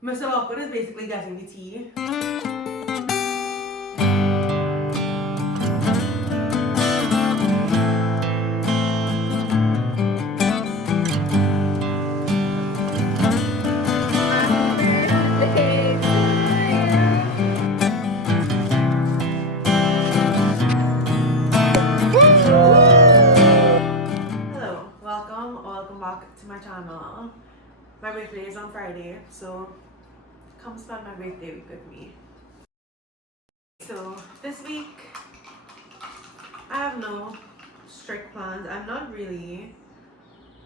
Mr. Lockwood is basically getting the tea. Hello, welcome back to my channel. My birthday is on Friday, so come spend my birthday week with me. So this week I have no strict plans. I'm not really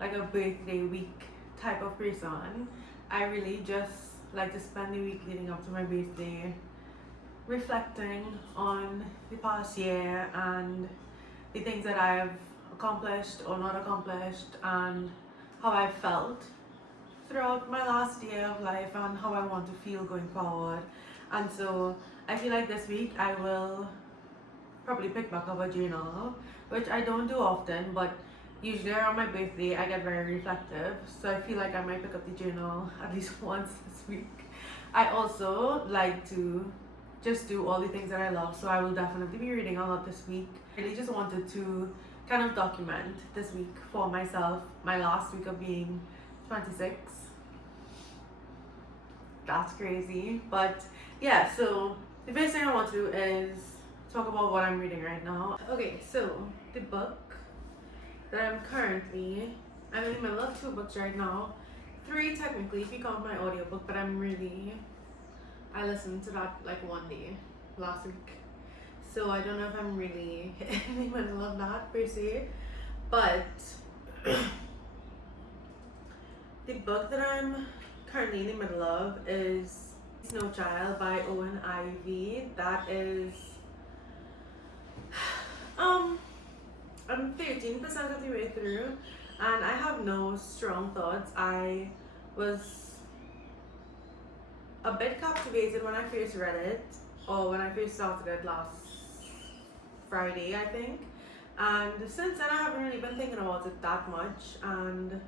like a birthday week type of person. I really just like to spend the week leading up to my birthday reflecting on the past year and the things that I've accomplished or not accomplished and how I felt throughout my last year of life and how I want to feel going forward. And so I feel like this week I will probably pick back up a journal, which I don't do often, but usually around my birthday I get very reflective. So I feel like I might pick up the journal at least once this week. I also like to just do all the things that I love, so I will definitely be reading a lot this week. I really just wanted to kind of document this week for myself, my last week of being 26. That's crazy, but yeah, so the first thing I want to do is talk about what I'm reading right now. Okay, so the book that I'm in the middle of 2 books right now, 3 technically if you count my audiobook, but I listened to that like one day last week, so I don't know if I'm really in the middle of that per se, but the book that I'm currently in the middle of is Snow Child by Owen Ivy. That is I'm 13% of the way through and I have no strong thoughts. I was a bit captivated when I first read it, or when I first started it last Friday, I think. And since then, I haven't really been thinking about it that much. And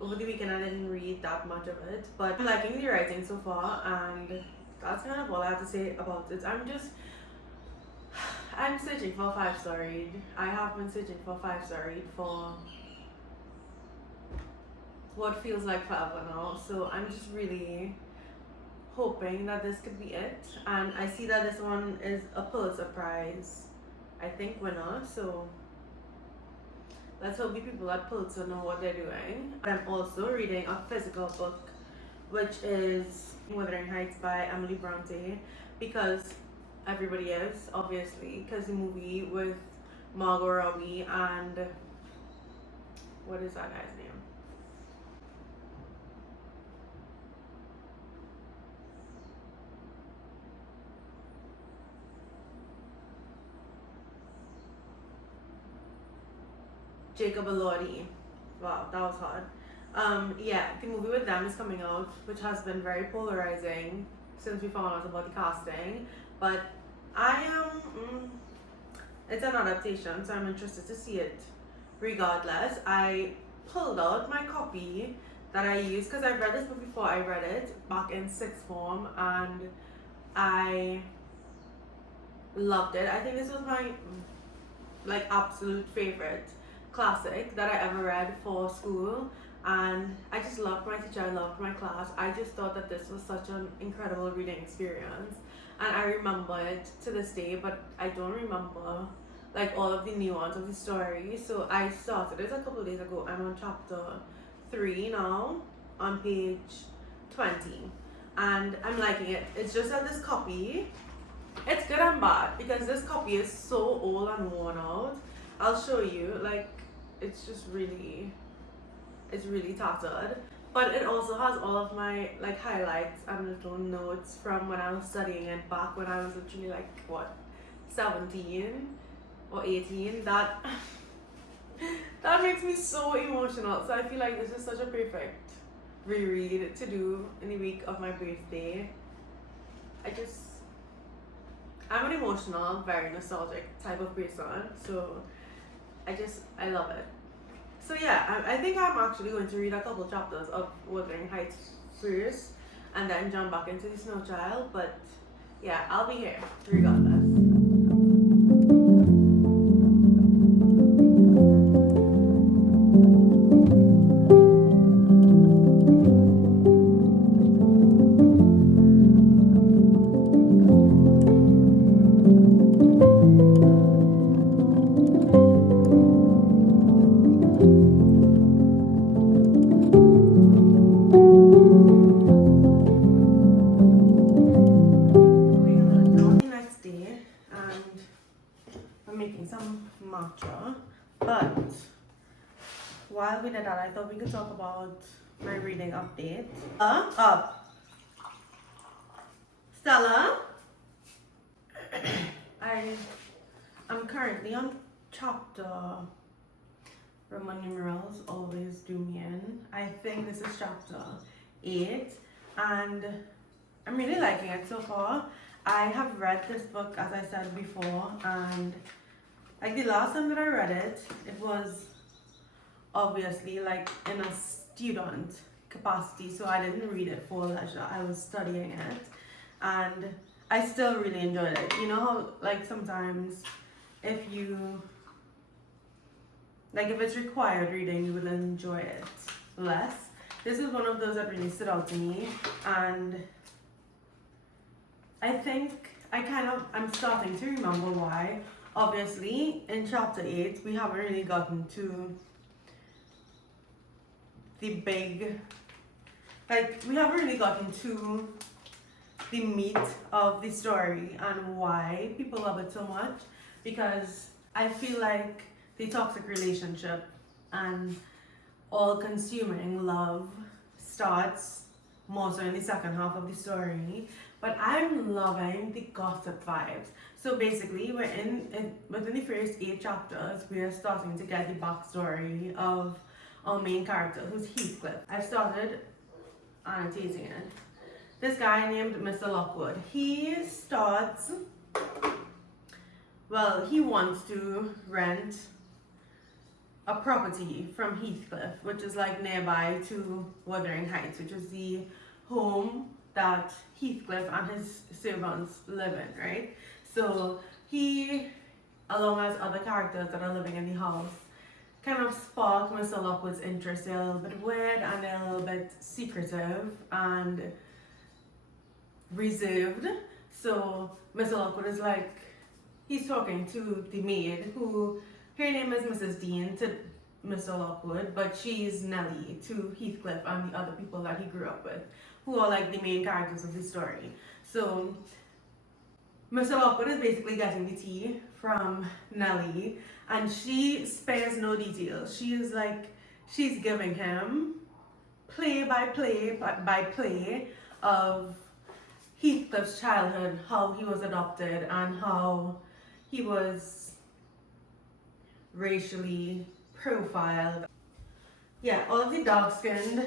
over the weekend, I didn't read that much of it. But I'm liking the writing so far, and that's kind of all I have to say about it. I'm searching for a 5-star read. I have been searching for a 5-star read for what feels like forever now. So I'm just really hoping that this could be it, and I see that this one is a Pulitzer Prize, I think, winner, so let's hope the people at Pulitzer know what they're doing. I'm also reading a physical book, which is Wuthering Heights by Emily Bronte, because everybody is, obviously, because the movie with Margot Robbie and what is that guy's name? Jacob Elordi. Wow, that was hard. Yeah, the movie with them is coming out, which has been very polarizing since we found out about the casting. But I am, it's an adaptation, so I'm interested to see it. Regardless, I pulled out my copy that I used because I've read this book before. I read it back in 6th form, and I loved it. I think this was my like absolute favorite classic that I ever read for school, and I just loved my teacher, I loved my class. I just thought that this was such an incredible reading experience, and I remember it to this day, but I don't remember like all of the nuance of the story. So I started it a couple of days ago. I'm on chapter 3 now, on page 20, and I'm liking it. It's just that this copy, it's good and bad, because this copy is so old and worn out. I'll show you, like, it's just really, it's really tattered. But it also has all of my like highlights and little notes from when I was studying it back when I was literally like, what, 17 or 18. That that makes me so emotional. So I feel like this is such a perfect reread to do in the week of my birthday. I'm an emotional, very nostalgic type of person, so I love it. So yeah, I think I'm actually going to read a couple chapters of Wuthering Heights first, and then jump back into the Snow Child. But yeah, I'll be here regardless. But while we did that, I thought we could talk about my reading update. Up. Stella. I'm currently on chapter Roman numerals always do me in. I think this is chapter 8, and I'm really liking it so far. I have read this book, as I said before, and like the last time that I read it, it was obviously like in a student capacity, so I didn't read it for leisure. I was studying it, and I still really enjoyed it. You know how like sometimes if it's required reading, you would enjoy it less. This is one of those that really stood out to me, and I think I'm starting to remember why. Obviously, in chapter 8, we haven't really gotten to the big, we haven't really gotten to the meat of the story and why people love it so much, because I feel like the toxic relationship and all-consuming love starts more so in the second half of the story, but I'm loving the gossip vibes. So basically, within the first 8 chapters, we are starting to get the backstory of our main character, who's Heathcliff. I've started annotating it. This guy named Mr. Lockwood. He wants to rent a property from Heathcliff, which is like nearby to Wuthering Heights, which is the home that Heathcliff and his servants live in, right? So he, along as other characters that are living in the house, kind of spark Mr. Lockwood's interest. They're a little bit weird and they're a little bit secretive and reserved. So Mr. Lockwood is like, he's talking to the maid, who, her name is Mrs. Dean to Mr. Lockwood, but she's Nellie to Heathcliff and the other people that he grew up with, who are like the main characters of the story. So Mr. Lockwood is basically getting the tea from Nellie, and she spares no details. She's giving him play by play of Heathcliff's childhood, how he was adopted and how he was racially profiled. Yeah, all of the dark-skinned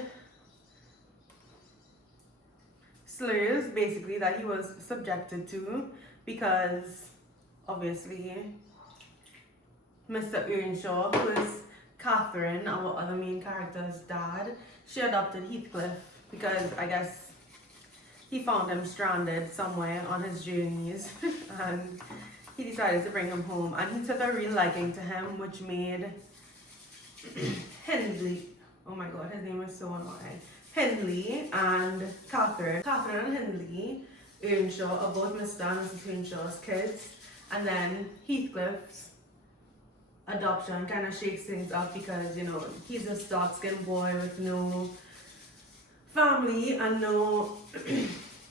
slurs basically that he was subjected to, because obviously Mr. Earnshaw, who is Catherine, our other main character's dad, she adopted Heathcliff because I guess he found him stranded somewhere on his journeys and he decided to bring him home, and he took a real liking to him, which made Hindley, oh my god, his name was so annoying, Hindley and Catherine and Hindley Earnshaw are both Mr. and Mrs. Earnshaw's kids, and then Heathcliff's adoption kind of shakes things up because, you know, he's a dark-skinned boy with no family and no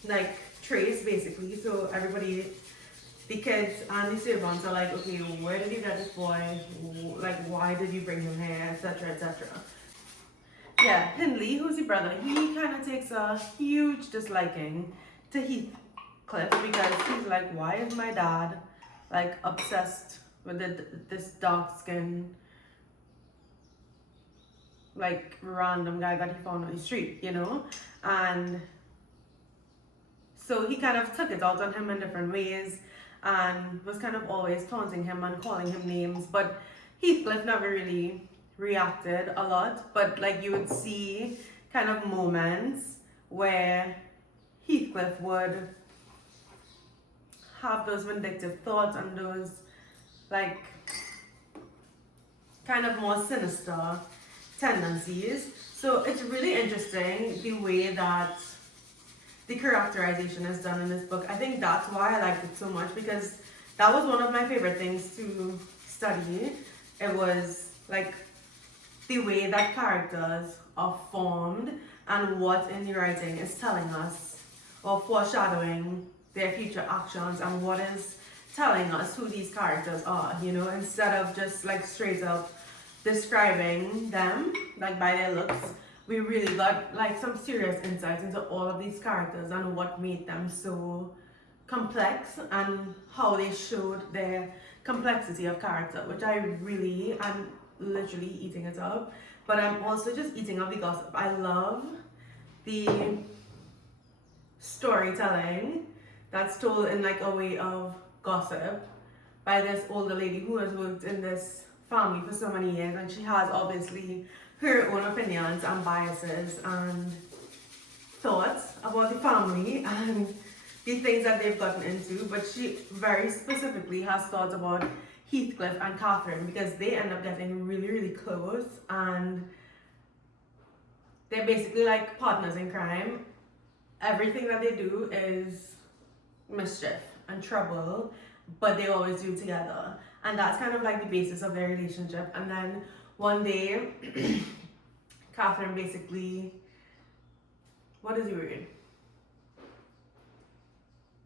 like trace basically, so everybody, the kids and the servants are like, okay, where did you get this boy, like why did you bring him here, etc, etc. Yeah, Hindley, who's the brother, he kind of takes a huge disliking to Heathcliff because he's like, why is my dad like obsessed with this dark skin like random guy that he found on the street, you know? And so he kind of took it out on him in different ways and was kind of always taunting him and calling him names, but Heathcliff never really reacted a lot, but like you would see kind of moments where Heathcliff would have those vindictive thoughts and those like kind of more sinister tendencies. So it's really interesting the way that the characterization is done in this book. I think that's why I liked it so much, because that was one of my favorite things to study. It was like the way that characters are formed and what in the writing is telling us or foreshadowing their future actions, and what is telling us who these characters are, you know, instead of just like straight up describing them like by their looks. We really got like some serious insights into all of these characters and what made them so complex and how they showed their complexity of character, which I really am literally eating it up. But I'm also just eating up the gossip. I love the storytelling that's told in like a way of gossip by this older lady who has worked in this family for so many years, and she has obviously her own opinions and biases and thoughts about the family and the things that they've gotten into, but she very specifically has thoughts about Heathcliff and Catherine, because they end up getting really, really close, and they're basically like partners in crime. Everything that they do is mischief and trouble, but they always do it together. And that's kind of like the basis of their relationship. And then one day, Catherine basically, what is the word?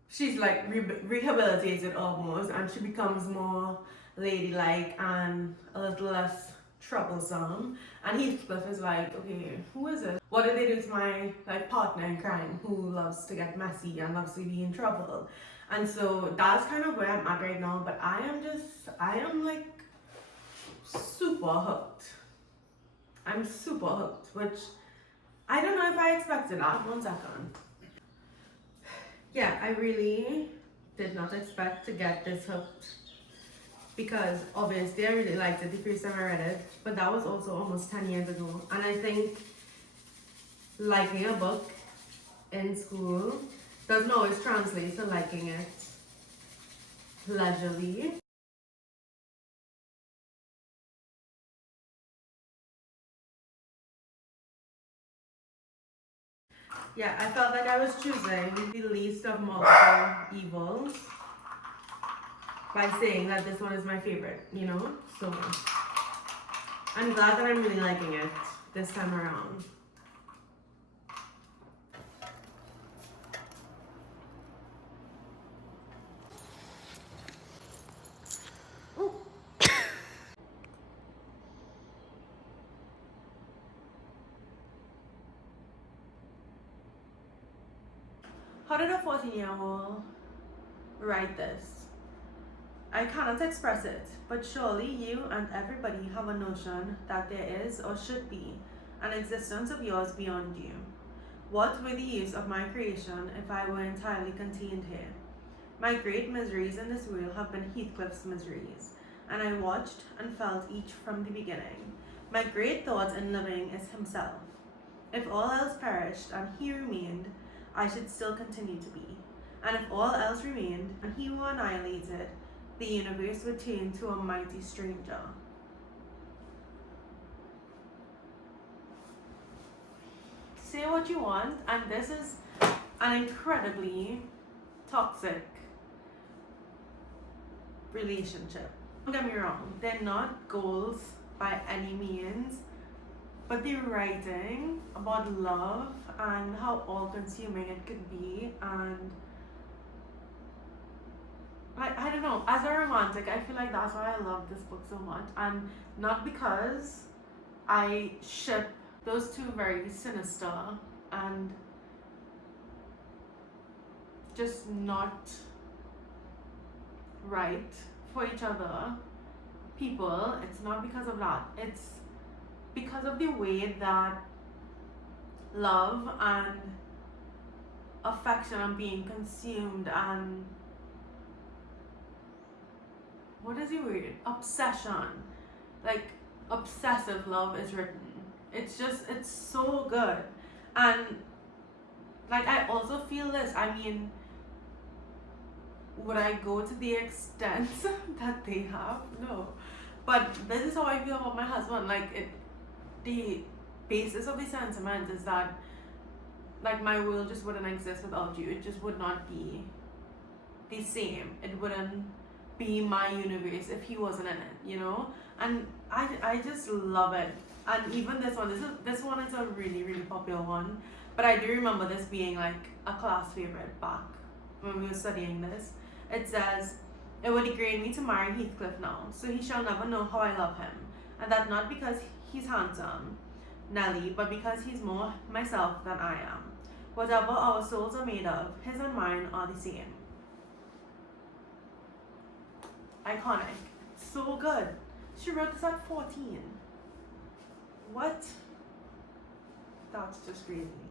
She's like rehabilitated almost, and she becomes more ladylike and a little less troublesome. And Heathcliff is like, okay, who is it? What did they do to my like partner in crime who loves to get messy and loves to be in trouble? And so that's kind of where I'm at right now. But I am like super hooked. I'm super hooked, which I don't know if I expected that. 1 second. Yeah, I really did not expect to get this hooked, because obviously I really liked it the first time I read it, but that was also almost 10 years ago. And I think liking a book in school doesn't always translate to liking it leisurely. Yeah, I felt like I was choosing the least of multiple evils by saying that this one is my favorite, you know? So I'm glad that I'm really liking it this time around. How did a 14-year-old write this? I cannot express it, but surely you and everybody have a notion that there is, or should be, an existence of yours beyond you. What were the use of my creation if I were entirely contained here? My great miseries in this world have been Heathcliff's miseries, and I watched and felt each from the beginning. My great thought in living is himself. If all else perished and he remained, I should still continue to be. And if all else remained and he were annihilated, the universe would turn to a mighty stranger. Say what you want, and this is an incredibly toxic relationship. Don't get me wrong, they're not goals by any means, but the writing about love and how all-consuming it could be, and I don't know, as a romantic, I feel like that's why I love this book so much, and not because I ship those two very sinister and just not right for each other people. It's not because of that. It's because of the way that love and affection and being consumed and what is the word? Obsession. Like obsessive love is written. It's so good. And like I also feel this. I mean, would I go to the extent that they have? No. But this is how I feel about my husband. Like, the basis of the sentiment is that, like, my world just wouldn't exist without you. It just would not be the same. It wouldn't be my universe if he wasn't in it, you know? And I just love it. And even this one is a really, really popular one. But I do remember this being like a class favorite back when we were studying this. It says, "It would degrade me to marry Heathcliff now, so he shall never know how I love him. And that not because he's handsome, Nelly, but because he's more myself than I am. Whatever our souls are made of, his and mine are the same." Iconic. So good. She wrote this at 14. What? That's just crazy.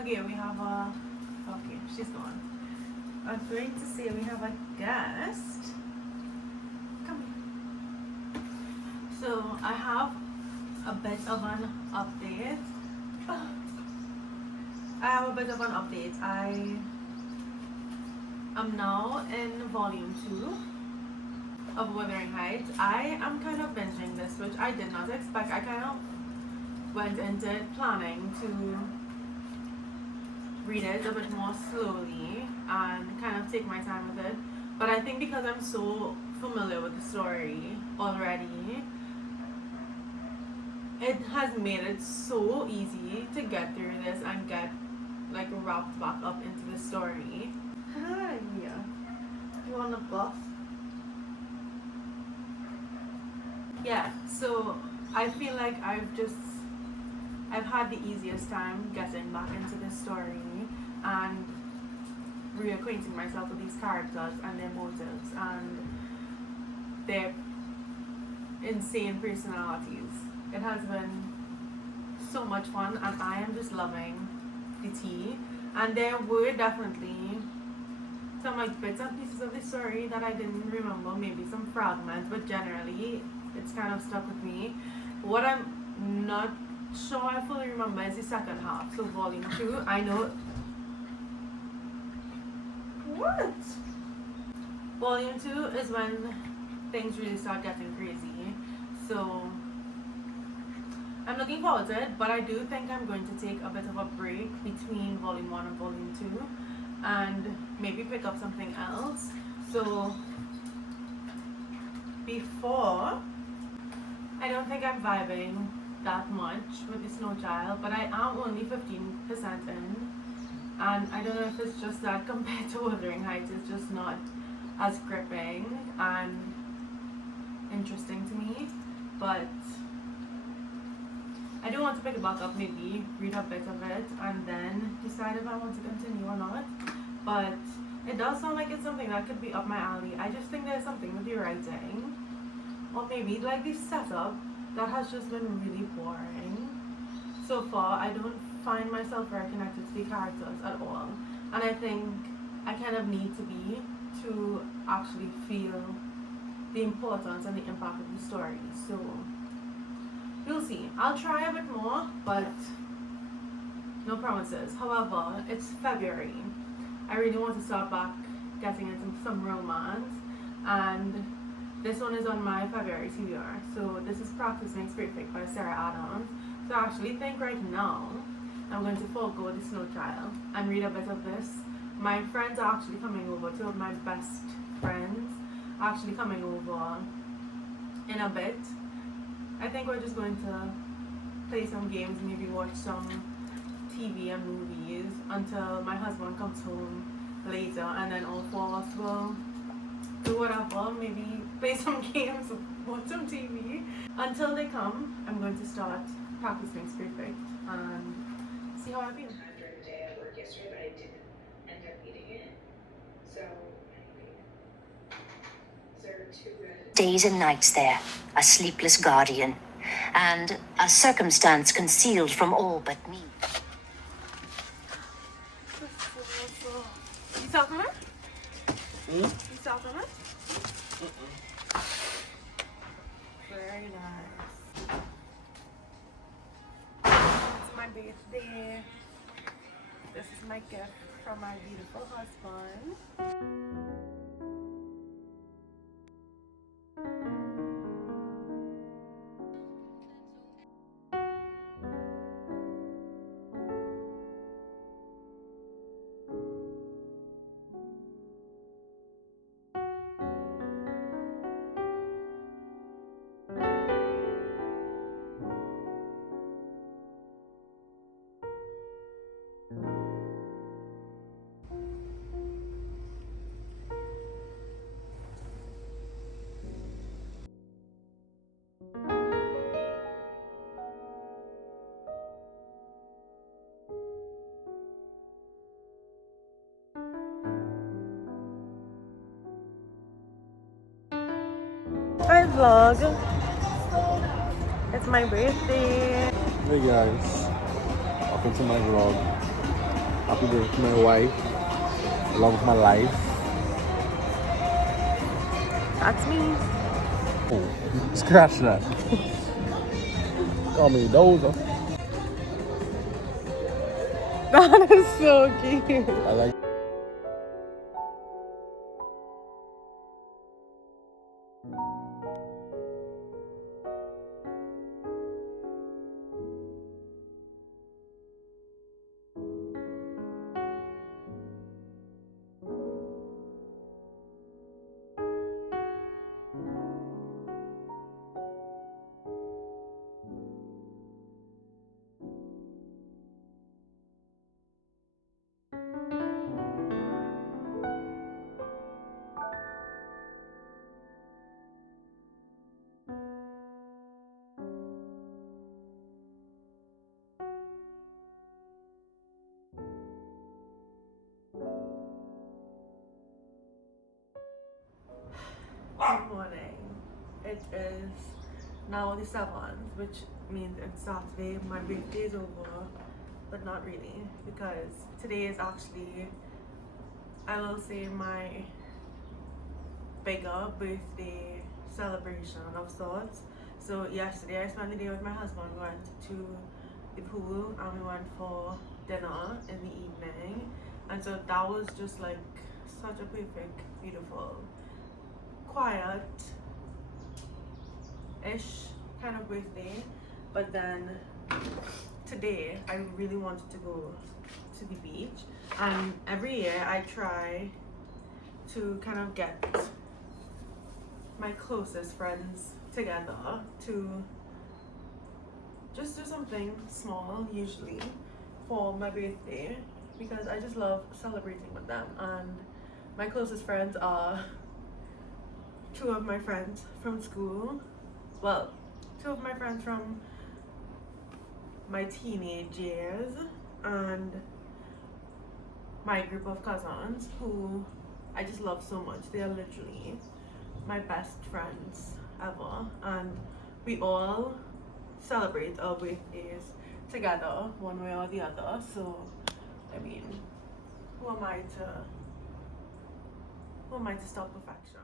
Okay, we have a. Okay, she's gone. I was going to say we have a guest. Come here. So I have a bit of an update. I am now in volume 2 of Wuthering Heights. I am kind of binging this, which I did not expect. I kind of went into it planning to read it a bit more slowly and kind of take my time with it. But I think because I'm so familiar with the story already, it has made it so easy to get through this and get like wrapped back up into the story. Hi, you want a buff? Yeah, so I feel like I've had the easiest time getting back into this story and reacquainting myself with these characters and their motives and their insane personalities. It has been so much fun and I am just loving the tea. And there were definitely some like bits and pieces of the story that I didn't remember, maybe some fragments, but generally it's kind of stuck with me. What I'm not sure I fully remember is the second half, so volume 2. I know. What? Volume 2 is when things really start getting crazy. So I'm looking forward to it, but I do think I'm going to take a bit of a break between volume 1 and volume 2 and maybe pick up something else. So before, I don't think I'm vibing that much with the Snow Child, but I am only 15% in, and I don't know if it's just that compared to Wuthering Heights, it's just not as gripping and interesting to me. But I do want to pick it back up, maybe read a bit of it and then decide if I want to continue or not. But it does sound like it's something that could be up my alley. I just think there's something with the writing, or maybe like the setup, that has just been really boring so far. I don't find myself very connected to the characters at all, and I think I kind of need to be to actually feel the importance and the impact of the story. So you'll see. I'll try a bit more, but no promises. However, it's February. I really want to start back getting into some romance, and this one is on my February TBR. So this is Practice Makes Perfect by Sarah Adams. So I actually think right now I'm going to forego the Snow Child and read a bit of this. My friends are actually coming over. Two of my best friends are actually coming over in a bit. I think we're just going to play some games, maybe watch some TV and movies until my husband comes home later, and then all four of us will do whatever, maybe play some games, watch some TV. Until they come, I'm going to start Practice Makes Perfect and see how I feel. Time during the day at work yesterday, but I didn't end up eating it. Days and nights there, a sleepless guardian, and a circumstance concealed from all but me. You talking about? You talking about? Very nice. It's my birthday. This is my gift from my beautiful husband. Hi vlog. It's my birthday. Hey guys, welcome to my vlog. Happy birthday to my wife, love of my life. That's me. Oh, scratch that. Call me Dozer. That is so cute. I like. Good morning. It is now the 7th, which means it's Saturday. My birthday is over, but not really, because today is actually, I will say, my bigger birthday celebration of sorts. So yesterday I spent the day with my husband. We went to the pool and we went for dinner in the evening, and so that was just like such a perfect, beautiful, quiet-ish kind of birthday. But then today I really wanted to go to the beach, and every year I try to kind of get my closest friends together to just do something small, usually for my birthday, because I just love celebrating with them. And my closest friends are two of my friends from school, well, two of my friends from my teenage years, and my group of cousins who I just love so much. They are literally my best friends ever, and we all celebrate our birthdays together one way or the other. So I mean, who am I to stop perfection?